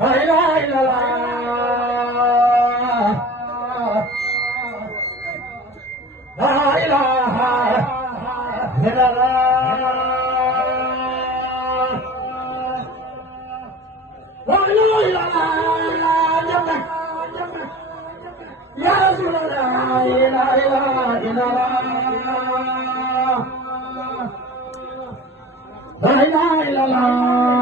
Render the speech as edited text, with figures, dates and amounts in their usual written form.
La ilaha illallah. La ilaha illallah. La ilaha illallah. Ya Rasulullah. La ilaha illallah. La ilaha illallah.